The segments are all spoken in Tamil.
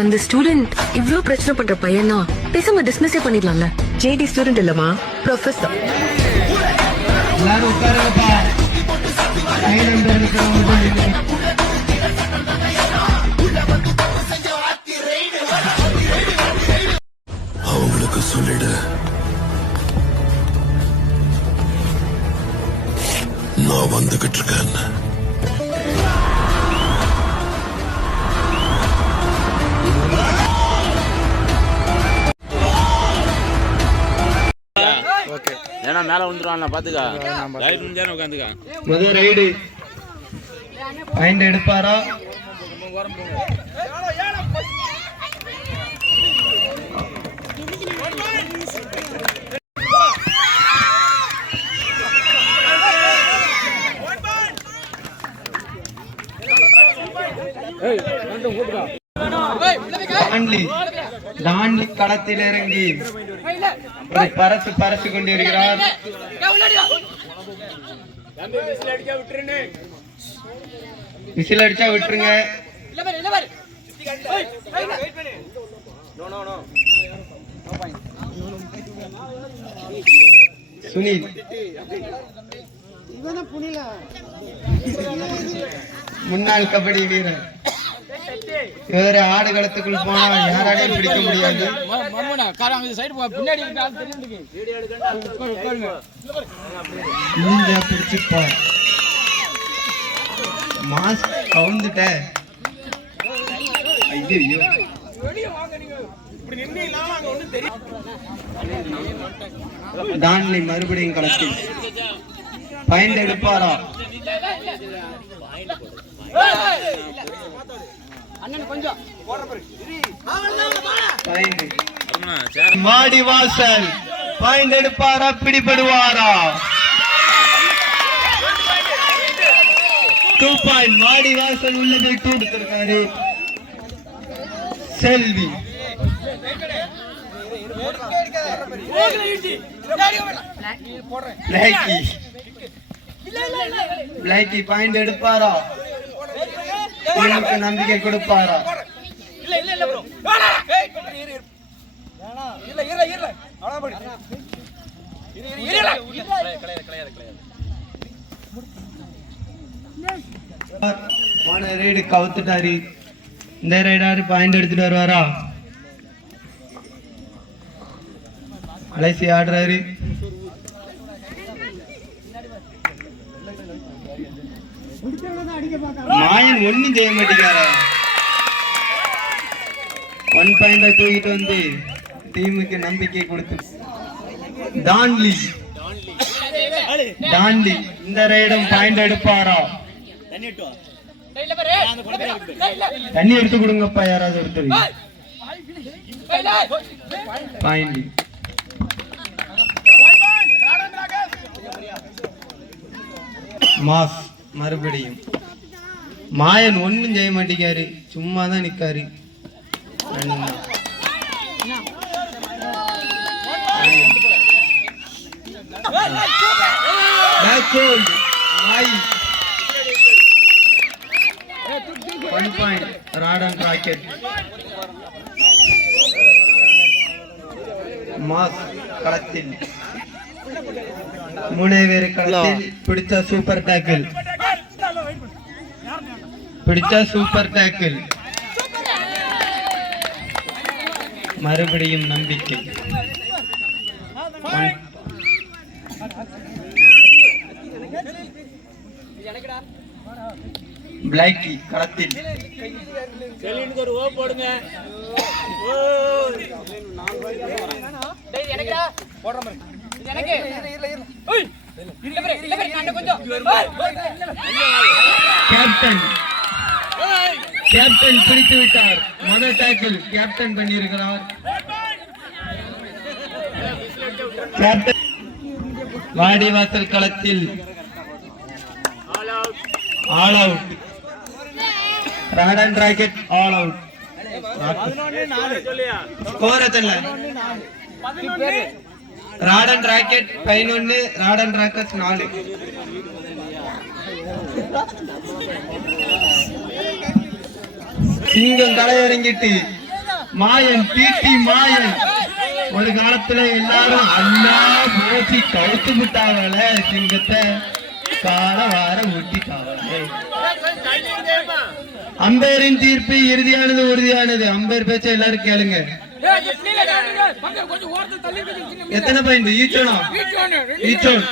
அந்த ஸ்டூடெண்ட் இவ்ளோ பிரச்சனை பண்ற பையனா பேசாம டிஸ்மிஸே பண்ணிடலாம்ல. ஜேடி ஸ்டூடெண்ட் இல்லமா, ப்ரொஃபசர். எல்லாரும் உட்காருங்கப்பா. அவங்களுக்கு சொல்லிடு, நான் வந்துகிட்டு இருக்கேன். ஏன்னா மேல வந்துருவான் பாத்துக்கா. ரைட் முடிஞ்சானே உட்காந்துக்கா. முதல் ரைடு பாயிண்ட் எடுப்பாரா? தாண்டி களத்தில் இறங்கி பரசு கொண்டிருக்கிறார். விசில் அடிச்சா விட்டுருங்க. சுனில் முன்னாள் கபடி வீரர். வேற ஆடுகளத்துக்குள் போனா யாராலையும் பிடிக்க முடியாது. பிடிச்சுப்பா. மாஸ்க் கவுந்துட்ட. ஐயோ தான்லி மறுபடியும் களத்தில் பாயிண்ட் எடுப்பாரா? மாடி வாசல் பாயிண்ட் எடுப்பாரா? பிடிபடுவாரா? 2 பாயிண்ட். மாடி வாசல் உள்ளது 2 எடுத்திருக்காரு செல்வி. Blackie point எடுப்பாரா? நம்பிக்கை கொடுப்பாரா? ரைடு கவுத்துட்டாரு. இந்த ரைடாரு பாயிண்ட் எடுத்துட்டு வருவாரா? அலைசி ஆடுறாரு. மாயன் ஒன்னும் செய்ய மாட்டேங்கார. 1 பாயிண்ட் தூக்கிட்டு வந்து டீமுக்கு நம்பிக்கை கொடுத்து தாண்டி இந்த ரைடும் பாயிண்ட் எடுப்பாரா? தண்ணி எடுத்து கொடுங்கப்பா யாராவது ஒருத்தர். பாயிண்ட். மாஸ் மறுபடியும். மாயன் ஒன்னும் செய்ய மாட்டேங்காரு, சும்மாதான் நிக்காரு. மாஸ் களத்தில் 3 பேர் களத்தில். பிடிச்ச சூப்பர் டேக்கிள். மறுபடியும் நம்பிக்கை. பிளாக்கி களத்தில். ஒரு ஓ போடுங்க. கேப்டன் பிடித்து விட்டார். முதல் டேக்கிள் கேப்டன் பண்ணியிருக்கிறார். கேப்டன் வாடிவாசல் களத்தில் all out. Rod and rocket all out. Score எத்தனை? Rod and rocket 11, rod and rocket 4. சிங்கம் களை இறங்கிட்டு மாயன் டிடி மாயன். ஒரு காலத்துல எல்லாரும் அண்ணா போசி கழுத்து விட்டாவல சிங்கத்தை கால வார ஊட்டிட்டாவலே. அம்பேரின் தீர்ப்பு இறுதியானது உறுதியானது. அம்பேர் பேச்ச எல்லாரும் கேளுங்க. எத்தனை பாயிண்ட்? ஈச்சோனா ஈச்சோன்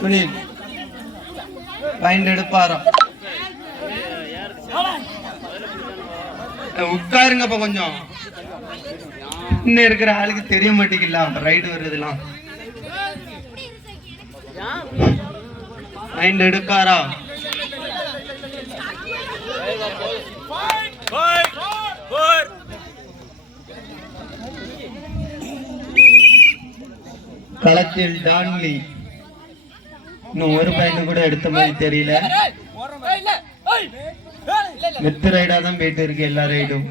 சுனில் பாயிண்ட் எடுப்பாரா? உட்காருங்கப்பா கொஞ்சம். இன்னும் இருக்கிற ஆளுக்கு தெரிய மாட்டேங்கல ரைடு வருதுலாம். பாயிண்ட் எடுக்காரா? களத்தில் டான்லி இன்னும் ஒரு பாயிண்ட் கூட எடுத்த மாதிரி தெரியல. வெத்து ரைடா தான் போயிட்டு இருக்கு எல்லா ரைடும்.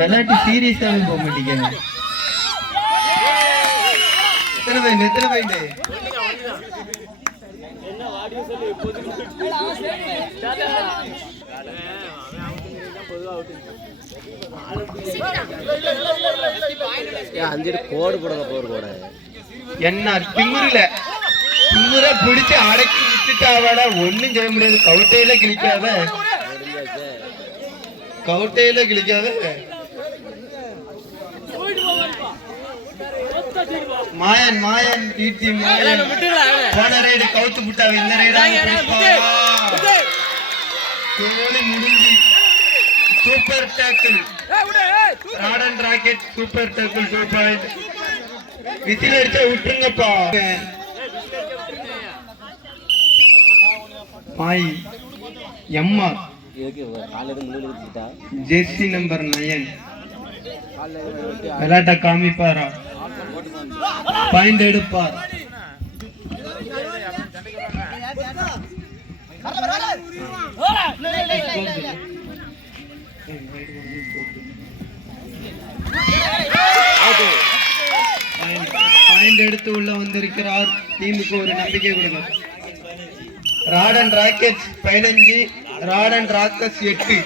விளையாட்டு சீரியஸாவே போக மாட்டேங்க. எத்தனை பாயிண்ட்? எத்தனை பாயிண்ட்? என்ன திமுறில திமுற பிடிச்சு அடக்கி விட்டுட்டாவட. ஒண்ணும் செய்ய முடியாது. கவுட்டையில கிழிக்காத, கவுட்டையில கிழிக்காத. மாயன் மாயன் டிடி மாயன் போன ரைடு கவுத்து விட்டாவ. இந்த ரைடு முடிஞ்சு super tackle. Ratan rocket super tackle 2 point. Whistle அடிச்சா விட்டுருங்கப்பா. மாய் எம்மா ஜெர்சி நம்பர் 9 விளையாட்ட காமிப்பாரா? பாயிண்ட் எடுப்பார். பாயிண்ட் எடுத்து உள்ள வந்திருக்கிறார். டீமுக்கு ஒரு நம்பிக்கை கொடுங்க. Rod and rockets 15, rod and rockets 8.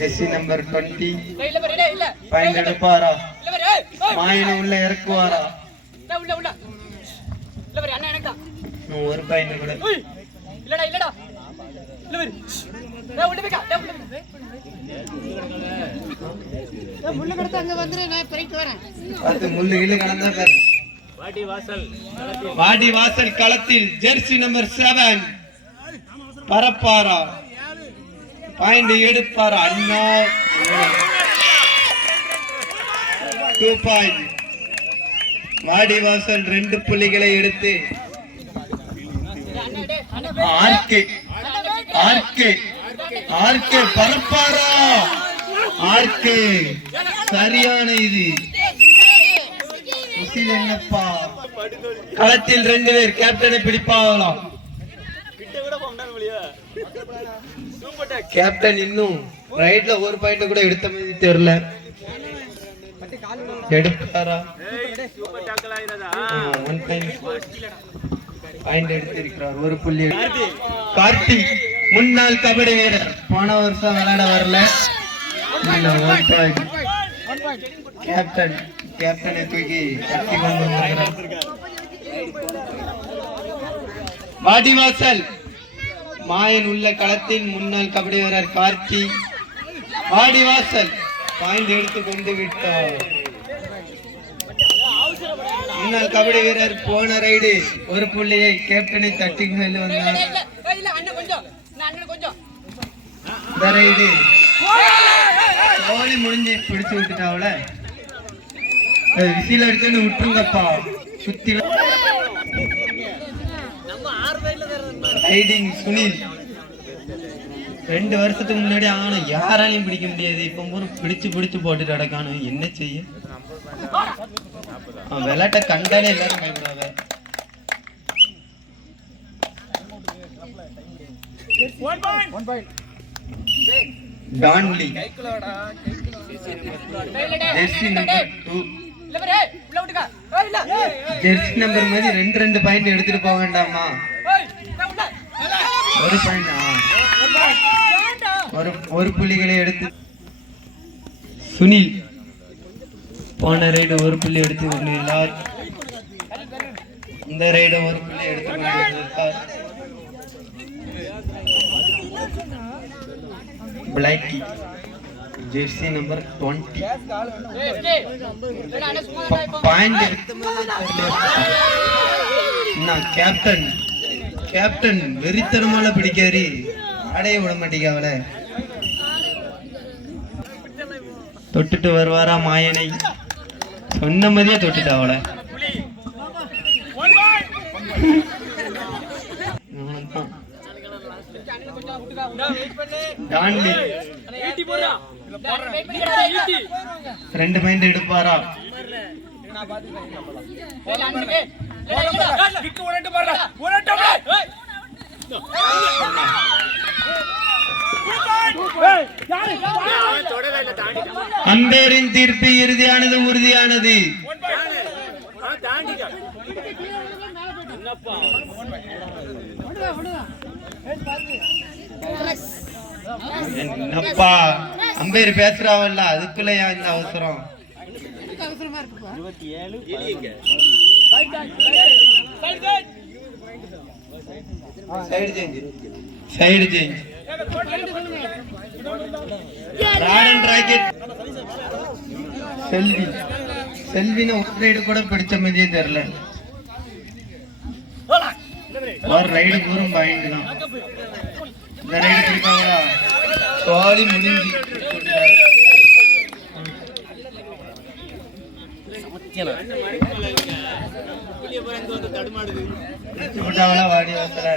Jersey number 20 point எடுப்பாரா? மாயனை உள்ள இறக்குவாரா? ஒரு பாயிண்ட் கூட. வாடி வாசல் களத்தில் ஜெர்சி நம்பர் 7 பரப்பாரா? பாயிண்ட் எடுப்பாரா? அண்ணா 2 பாயிண்ட். வாடி வாசல் 2 புள்ளிகளை எடுத்து ஆர்கே ஆர்கே ஆர்கே பரப்பாரா? ஆர்கே சரியான இது. என்னப்பா களத்தில் 2 பேர் கேப்டனை பிடிப்பாகலாம். கேப்டன் இன்னும் ரைட்ல ஒரு பாயிண்ட் கூட எடுத்த மாதிரி தெரியல. எடுப்பாரா? 1 பாயிண்ட் எடுத்திருக்கிறார். ஒரு புள்ளி. கார்த்திக் முன்னாள் கபடி வீரர். போன வருஷம் விளையாட வரல. 1 பாயிண்ட். கேப்டன் கேப்டனை தூக்கி கட்டி கொண்டு வந்திருக்கிறார். வாடிவாசல் மாயன் உள்ள களத்தின் முன்னாள் கபடி வீரர் கார்த்தி. வாடிவாசல் பாயிண்ட் எடுத்து கொண்டு விட்டார். முன்னாள் கபடி வீரர் போன ரைடு ஒரு புள்ளியை கேப்டனை தட்டி கொண்டு வந்தார். இந்த ரைடு கோலி முடிஞ்சு பிடிச்சு விட்டுட்டாவல. விசில் அடிச்சுன்னு விட்டுருங்கப்பா. சுத்தி ரைடிங் சுனில் 2 வருஷத்துக்கு முன்னாடி ஆனா யாராலையும் பிடிக்க முடியாது. இப்ப பிடிச்சு பிடிச்சு போட்டுட்டு அடக்கானு என்ன செய்ய? விளையாட்ட கண்டாலே எல்லாரும் பயப்படாத. டான்லி ஜெர்சி நம்பர் 2 ஜெர்சி நம்பர் மாதிரி 2 பாயிண்ட் எடுத்துட்டு போக வேண்டாமா? ஒரு பாயிண்ட் ஒரு புள்ளிகளை எடுத்து சுனில் போன ரைடு ஒரு புள்ளி எடுத்து கொண்டிருந்தார். இந்த ரைடு ஒரு புள்ளி எடுத்து கொண்டிருந்தார். பிளாக்கி ஜெர்சி நம்பர் 20 பாயிண்ட் கேப்டன் வெறித்தனமால பிடிக்காரு, ஆடைய விட மாட்டேங்க. அவளை தொட்டுட்டு வருவாரா மாயனை? சொன்ன மாதிரியே தொட்டுட்டா அவளை. டான்லி 2 பாயிண்ட் எடுப்பாரா? அம்பேரின் தீர்ப்பு இறுதியானது, உறுதியானது. என்னப்பா அம்பேர் பேசுறாவல்ல, அதுக்குள்ள ஏன் இந்த அவசரம்? சைடு சேஞ்ச் செல்வின ஒரு ரைடு கூட பிடிச்ச மாதிரியே தெரியல. ஒரு ரைடு பூரம் பாயிண்ட் தான். இந்த ரைடு பிடிப்பாங்களா? சோழி முடிஞ்சு வாடி வாசல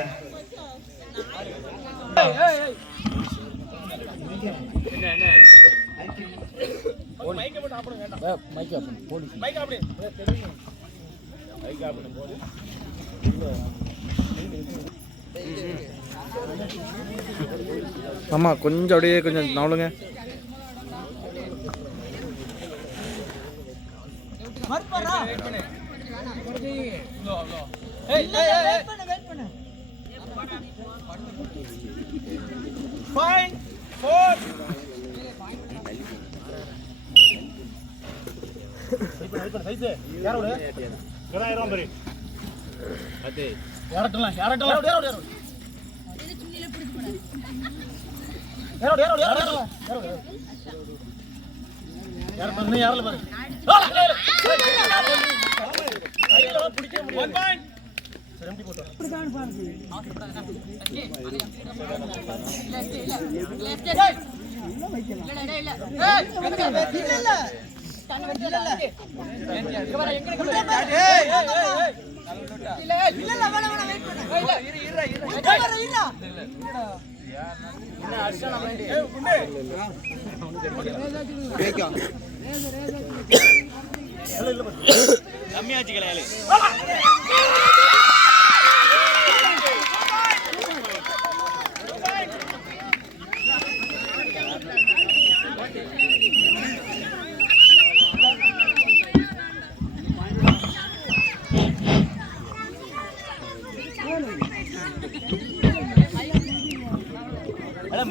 ஆமா, கொஞ்சம் அப்படியே கொஞ்சம் நவளுங்க.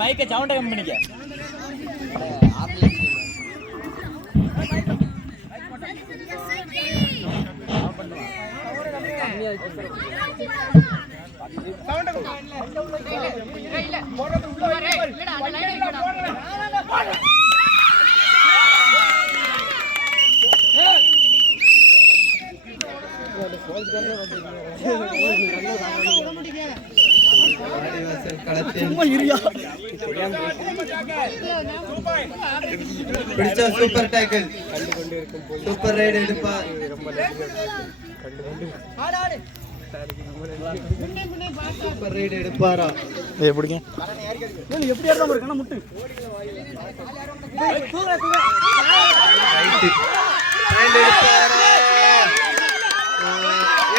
மைக்க சவுண்ட கம்மி பண்ணிக்க. பிடிச்சா சூப்பர் டேக்கிள், சூப்பர் ரைட் எடுப்பார். சூப்பர் ரைட் எடுப்பாரா? எப்படிங்க எப்படி எடுத்தாம இருக்கா முட்டு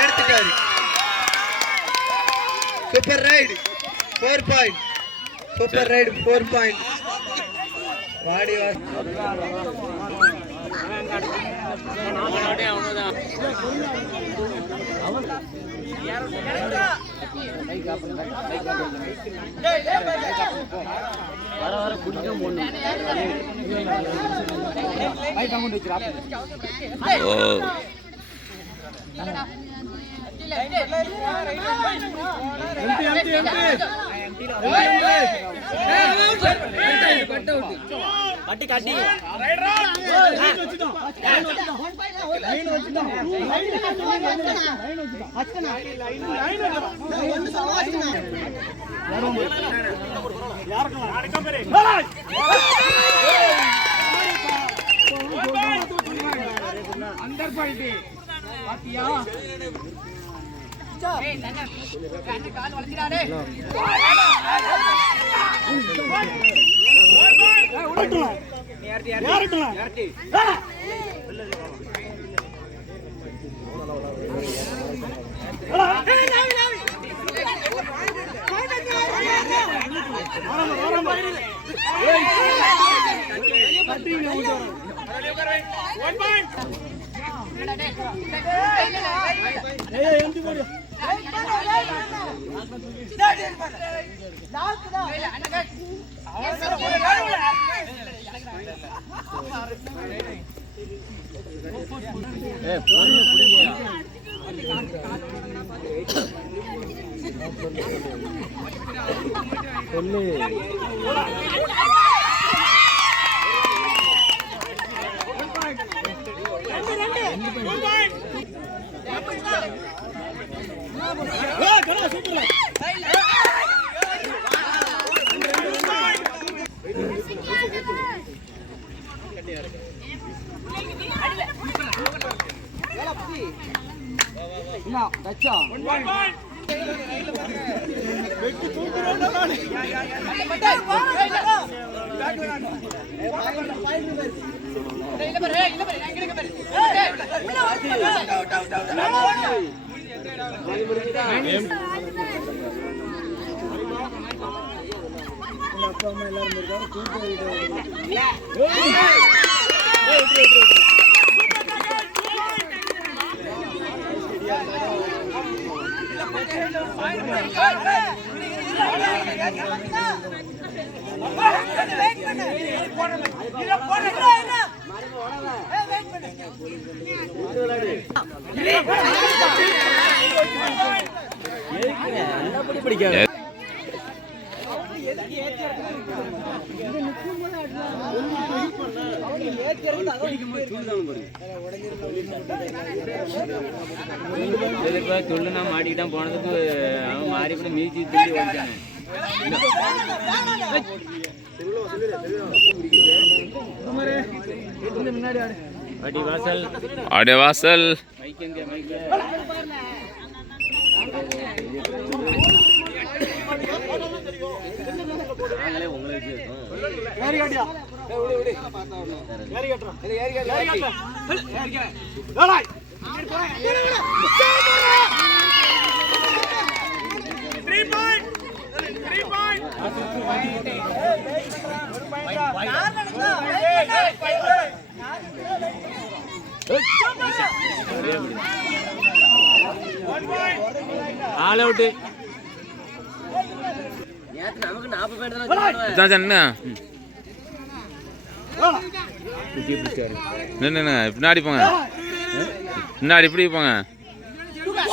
எடுத்துட்டாரு. Super raid 4 point. Super raid 4 point. வாடி கட்டி கட்டி துள்ளுனா மாட்டிக்கிட்டான் போனதுக்கு அவன் மாறி கூட மீதி துள்ளி ஓடிச்சானே. படி வாசல் ஆடிய வாசல் மைக்கங்க மைக்க நாங்களே உங்களை ஆல் அவுட். நமக்கு 40 பேர் பின்னாடி போங்க, பின்னாடி இப்படி போங்க,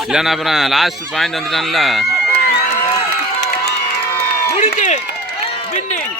இல்லைன்னா அப்புறம் லாஸ்ட் பாயிண்ட் வந்துட்டான்ல. முடிஞ்சு வின்னிங்.